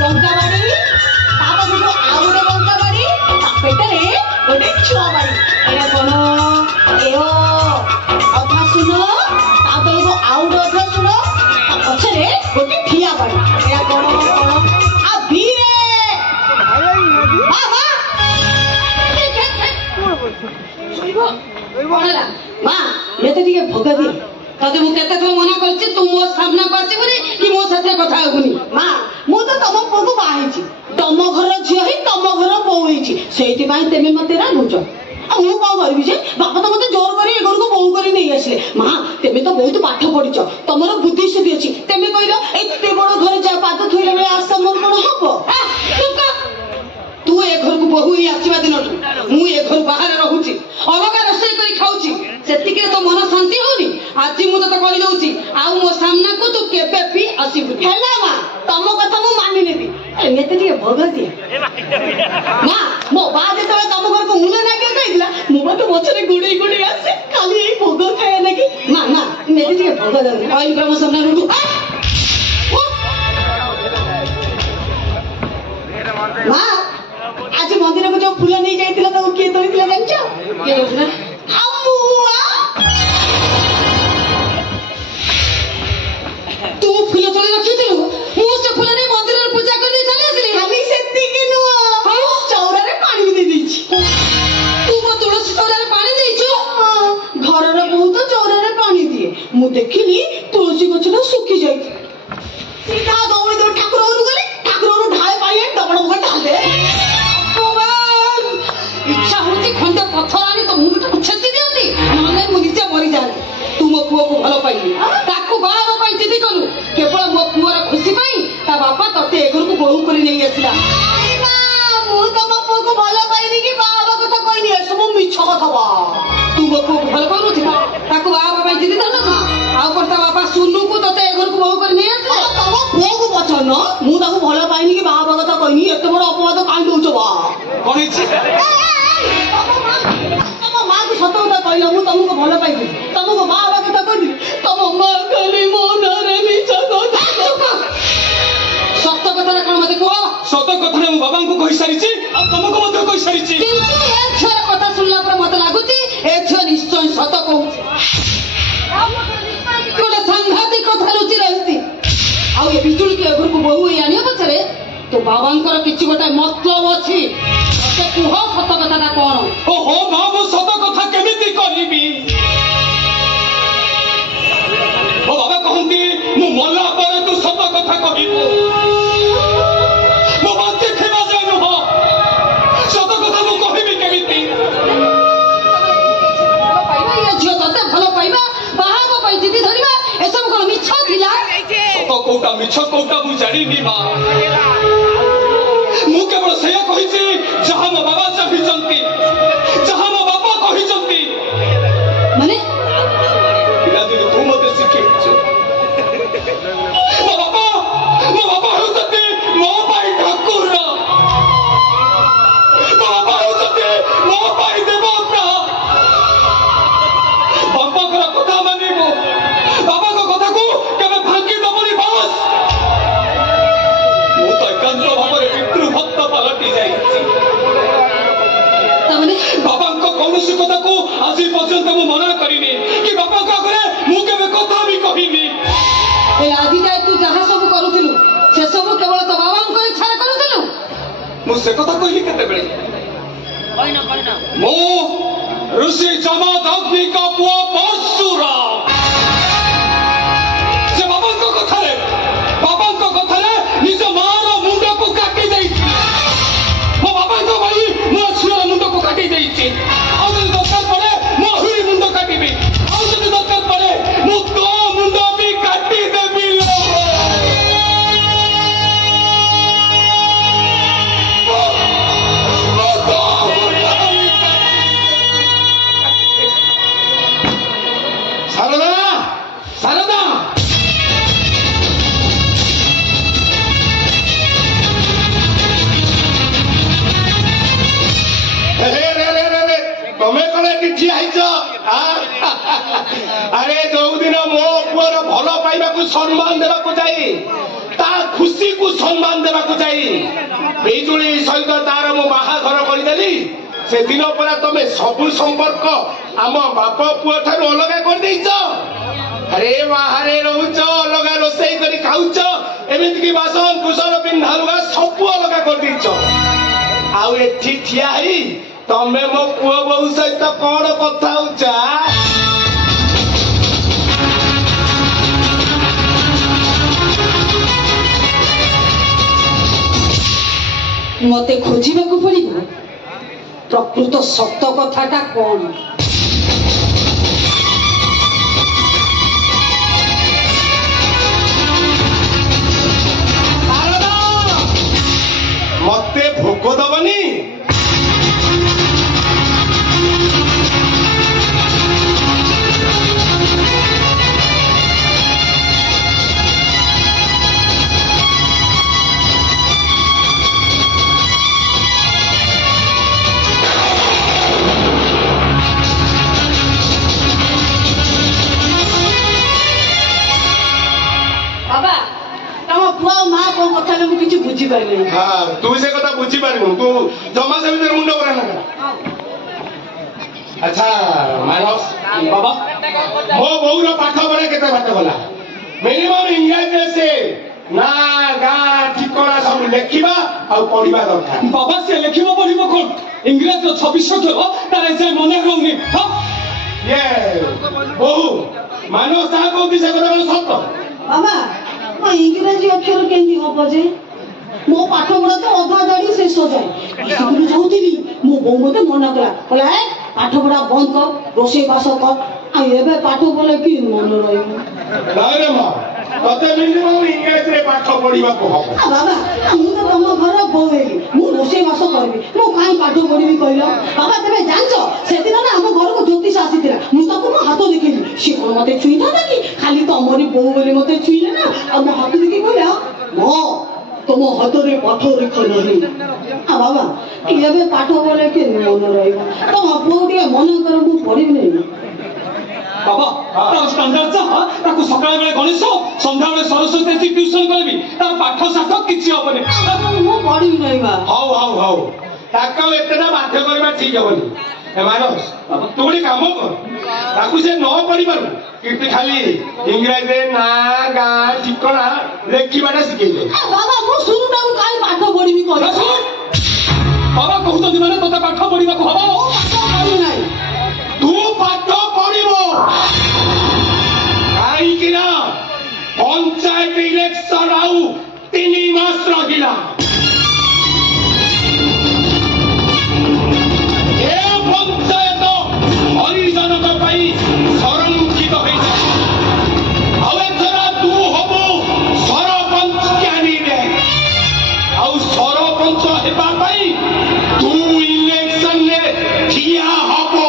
बंका बाड़ी तापा गुटो आउ गोटे बंका बाड़ी पेटरे गोटे छुआ बाड़ी एरा कोन एओ अथा सुनो तापा गुटो आउ गोटे अथा सुनो पछरे गोटे ठिया बाड़ी एरा कोन आ भीरे बाबा मां ये तो ठीक भोग दिए तते मु केते तो मना करछि तू मो सामना करछि बरे कि मो साथे कथा होगुनी मां मु तो तम पुगु बाहिछि तम घर झियो ही तम घर बोउ हिछि सेति बाई तेमे मते रानुछ आ मु को करबी जे बापा तो मते जोर करी घर को बोउ करी नहीं आसले मां तेमे तो बहुत पाठ पढिछ तमरो बुद्धि सुद्धि अछि तेमे कहिलो एते बड़ घर जा पाद थुइले बे आसा मोर कोन हबो तू ए घर को बहु ही आसीबा दिन मु ए घर बाहर रहूची अलगा रसोई करी खाऊची सेतिके तो मन शांति होनी आज मु तो कहि दउची आ मो सामना को तू केबे भी आसीबु हेला मां तम कथा मु मानि नेबी एते के भगती मां मो बा जेते तम घर को मुने ना के कहिला मु तो बचरे गुडे गुडे आसे खाली ए भोग खाए लागी मां मां नेते के भोग दे ऑयल ब्रह्म सामना रुडू मां आज मंदिर को जो फूल नहीं जाइतिला तो के तोइतिला जानछ के जोना अम्मुआ तू फूल तोले रखितिलु मु से फूल नहीं मंदिर रे पूजा कर दे चले आसली खाली सेति के नु चौरा रे पानी दे दीछि तू मो तुलसी चौरा रे पानी देइछु घर रे बहुत चौरा रे पानी दिए मु देखिली तुलसी गछ तो सुखी जाई सीधा दौड़ी दो ठाकुर घर गले ठाकुर घर ढाल पाइए डबड़ मुख ढाल दे इच्छा होती खंडे पत्थर आनी तो मुंड को छेची दियंती नले मु निजे मरि जाए तू मो पुओ को भलो पाइली ताकू बाबा पाई जिदी कलु केवल मो पुओरा खुशी पाई ता बापा तते एगर को बहु करी नहीं आसिला आई मां मु तो मो पुओ को भलो पाइली कि बाबा को तो कहनी है सब मिछ कथा बा तू मो पुओ को भलो पाउनु थिबा ताकू बाबा पाई जिदी दन आ पर ता बापा सुनु को तते एगर को बहु करी नहीं आसिला तम पुओ को पछन मु ताकू भलो पाइनी कि बाबा को तो कहनी एते बड़ अपवाद काई दोछ बा कोनी तम मां को सत कथा कहला मु तुमको भलो पाइली तुमको बाबा कथा कहली तम मां खाली मन रे मिछ कथा सत कथा कोन मते को सत कथा मु बाबा को कहि सारिछि आ तुमको मते कहि सारिछि किंतु ए छर कथा सुनला पर मते लागुति ए छ निश्चय सत कहू कोडा सांघातिक कथा रुचि रहती आ ए बिजुली के घर को बहु आनिया पछरे तो बाबांकर किछि गोटा मतलब अछि ते कुह सत कथा कोन ओहो बाबू सत कथा केमिति कहबी ओ बाबा कहंती मु मल्ला पर तू सत कथा कहबो मो बाते खेबा जाय न हो सत कथा मु कहबी केमिति पाइबा ये झियो तते भलो पाइबा बाहाबो पाइ जिदी धरिबा ए सब कोन मिछ थिला सत कोटा मिछ कोटा मु जानि नी मां मु केवल से कहिछि जहां मो बाबा चाहिचंती जहां मो बाबा कहिचंती माने पिला दिन तू मते सिखेछ मो बाबा होतते मो पाई ठाकुर मो बाबा होतते मो पाई देवता बाबा को कथा मानिबो बाबा को कथा को केबे भांगी दबनी बस मु तो एकांत भाବରେ पितृ भक्त पलटि जाइछि तमने बाबा को कौनसी कथा को आज पर्यंत मु मना करिनी कि बाबा का घरे मु केबे कथा भी कहिनी ए आदि जाय तू जहां सब करूथिलु से सब केवल तो बाबा को इच्छा करूथिलु मु से कथा कहिली केते बेले कहना मु ऋषि जमद अग्नि का पुआ परशुराम से बाबा को कथा रे निज मार मुंड को काटी दे मो बाबा को भाई मो छुआ मुंड को काटी देछि आ जदि दरकार पड़े मो हुई मुंड काटिबी आ जदि दरकार पड़े मु तो मुंड भी काटी देबी शारदा तमें कले कि अरे जो दिन मो पुअर भल पाइबा सम्मान देवाक चाहिए ता खुशी को सम्मान देवाक चाहिए बिजुली सहित तार मु बाहाघर करदेली से दिन पर तुम सबु संपर्क आम बाप पुओ ठार अलग कर देइछ अरे बाहरे रोच अलग रोसई कर खाऊच एमती बासन कुशल पिंधा लुगा सबू अलग कर देइछ आउ एठी ठिया ही तमे मो पुओ बहु सहित कौन कथा होचा मते खोजिबाकू पड़िबो प्रकृत सत्य कथाटा कौन मते भोक दबनी हाँ तू से कथा बुझी पारू तू जमा से भीतर मुंड बना ना अच्छा मानस बाबा मो बहुर पाठ पढ़े केते बात गला मिनिमम इंग्लिश से ना गा ठिकरा सब लेखिबा आ पढिबा दरकार बाबा से लेखिबो पढिबो कोन इंग्लिश रो 26 थो तारे से मने रहउनी हां ये बहु मानस ता को दिसे कथा सत्य बाबा मो इंग्रजी अक्षर केंदी होबो जे मो पाठ पढ़ा तो अधा दाड़ी शेष हो जाए स्कूल जाऊथी मो बो मते मना कला ए पाठ पढ़ा बंद कर रोसे बास कर आ एबे पाठ बोले कि मन रहइबो ना रे मां तते मिनिमम इंग्लिश रे पाठ पढिबा को हो बाबा मु तो तम घर बोवेली मु रोसे बास करबी मु काई पाठ पढ़िबी कहलो बाबा तबे जानछो सेदिन ना हम घर को ज्योतिष आसीतिला मु ताको मो हाथ देखिली से कोन मते छुईना ना कि खाली तमरी बो बोली मते छुईले ना आ मो हाथ देखि कहला मो तुम हाथ रे पाठ लिख नहीं आ बाबा एबे पाठ बोले के मन रहइबो तुम पुओटी मन कर मु पढ़ी नहीं बाबा तार स्टैंडर्ड चा ताको सकाळ बेले गणेश संध्या बेले सरस्वती से ट्यूशन करबी तार पाठ साठ किछि होबने मु पढ़ी नहीं बा हाउ ताका एतना बाध्य करबा ठीक होबनी ए मानस तू गोटे काम कर ताकू से न पढ़ी पारू कि खाली इंग्लिश रे ना गा ठिकना लेखिबाटा शिखै दे बाबा मु सुनु ना काई पाठ पढ़ीबी कहला बाबा कहउत माने तोता पाठ पढ़िबा को हबो पाठ पढ़ी नहीं तू पाठ पढ़िबो काई किना पंचायत इलेक्शन आउ 3 मास रहिला ए पंचायत हरिजनक पई संरक्षित होई आउ एथरा तू हबो सरपंच कैंडिडेट आउ सरपंच हेबा पई तू इलेक्शन ने ठिया हबो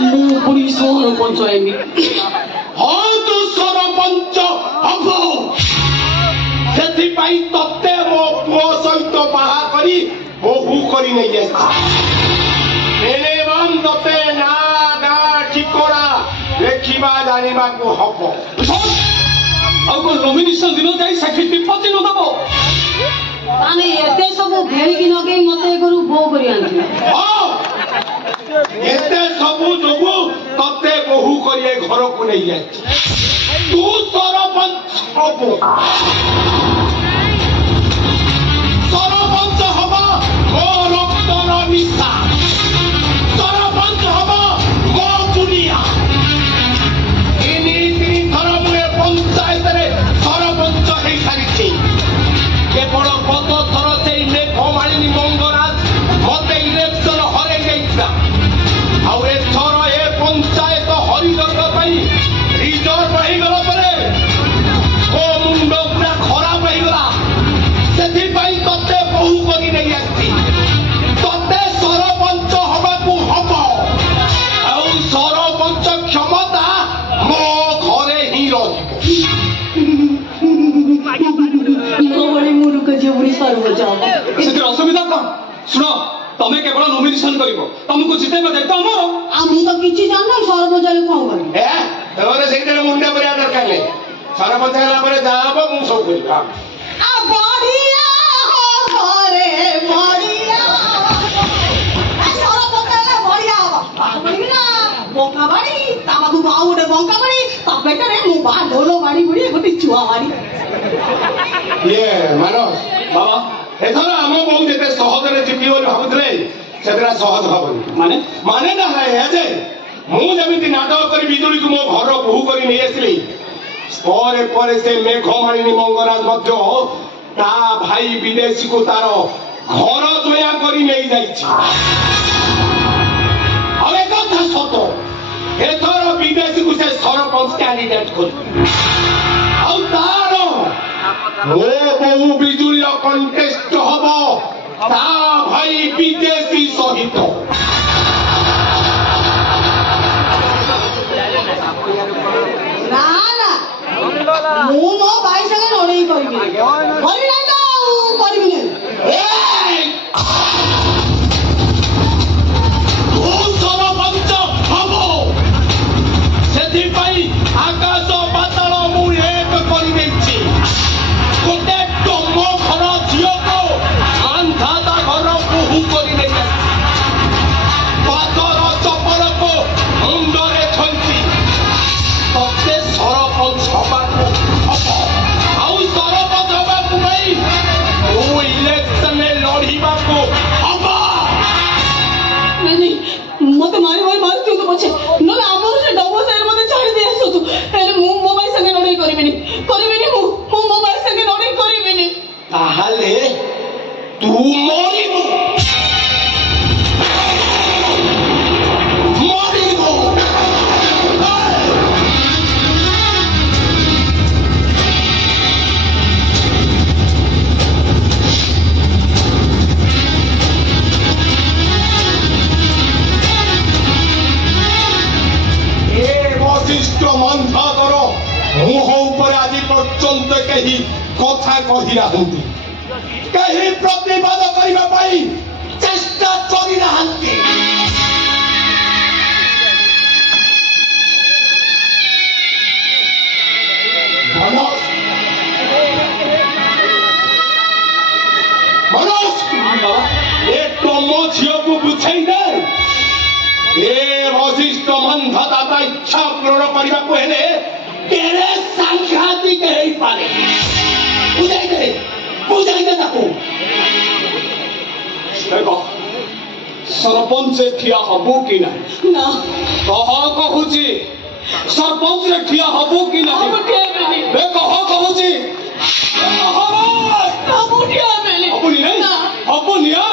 मु पुरी सरपंच आइमी हाँ तू सरपंच हबो सेथि पई तत्ते मो पुओ सहित बाहा करी बहु करी नै जाय एने मान तते ना गा ठिकरा लेखिबा जानिबा को हबो आ को नॉमिनेशन दिन जाई साखी टिपति न दबो ताने एते सब भेड़ी की नगे मते करू बो करी आंती हां एते सबु जोगु तते बहु करी घर को नै जाय तू सरपंच हबो सरपंच हबा मो रक्तर मिसा सरपंच हबा मो दुनिया इनी तीन थर मुए पंचायत रे सरपंच हे सारिछि केवल गत थर सेई मेघमालिनी मंगराज मते इलेक्शन हरे जाइछा आउ ए थर ए पंचायत हरिजन पई रिजर्व हे गला परे ओ मुंड पूरा खराब हे गला सेथि पई तते बहु करी नै आछि तते सरपंच हबाकू हबो आउ सरपंच क्षमता मो घरे ही रहिबो मो बड़ी मुरुक जे बुरी सरपंच से असुविधा कौन सुनो तमे केवल नॉमिनेशन करिवो तुमको जितेबा दायित्व हमर आ मु तो किछि जानना सरपंच रे कोन करी ए तोरे सेइटे मुंडा परिया दरकार नै सरपंच हला परे जाबो मु सब करी आ बढ़िया हो घरे बढ़िया आ सरपंच रे बढ़िया हो बढ़िया बोका बाड़ी तामाकु गाउ गोटे बंका बाड़ी तबेटा रे मु बा ढोलो बाड़ी बुड़ी गोटे चुआ बाड़ी ये मानो बाबा एथरा हम बहु जेते सहज रे जिति बोली भाबुतले सेतरा सहज हबनी माने ना है जे मु जमिति नाटक करी बिजुली को मो घर बहु करी नै आसली परे परे से मेघमालिनी मंगराज मध्य ता भाई विदेशी को तार घर जोया करी नै जाईछि अबे कथा सत एथर विदेशी को से सरपंच कैंडिडेट कर आउ तार मो बहु बिजुली कंटेस्ट हबो ता भाई विदेशी सहित ना ना मु मो भाई संगे लड़ाई करबी ना तो करबी नहीं ए तू सरपंच हबो सेथि पई आकाश पाताल मु एक करि देछि गोटे टमो घर झियो को आंधाता घर बहु करि नै पातर चपल को मुंडरे छंची तते सरपंच हबा को हबो आउ सरपंच हबा को भाई ओ इलेक्शन में लड़ीबा को हबा नहीं मते मारी मार क्यों तो पछे न हमर से डबो साइड मते छाड़ी दे आसो तू एले मु मो भाई संगे लड़ाई करबी नहीं मु मो भाई संगे लड़ाई करबी नहीं ताहले तू मरिबो वशिष्ठ मंथर मुह उपर आज पर्यंत कहीं कथा कही ना कहीं प्रतिवाद करने चेष्टा करी ना टम झील को बुझाई दे ए वशिष्ठ मंथदाता इच्छा पूर्ण करने को हेले तेरे सांघातिक हो पारे बुझाई दे ताको देखो सरपंच ठिया हबो कि ना ना कह कहूची सरपंच रे ठिया हबो कि ना हम ठिया बेली बे कह कहूची हम ठिया बेली हबो नहीं हबो निया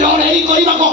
लड़ाई करने को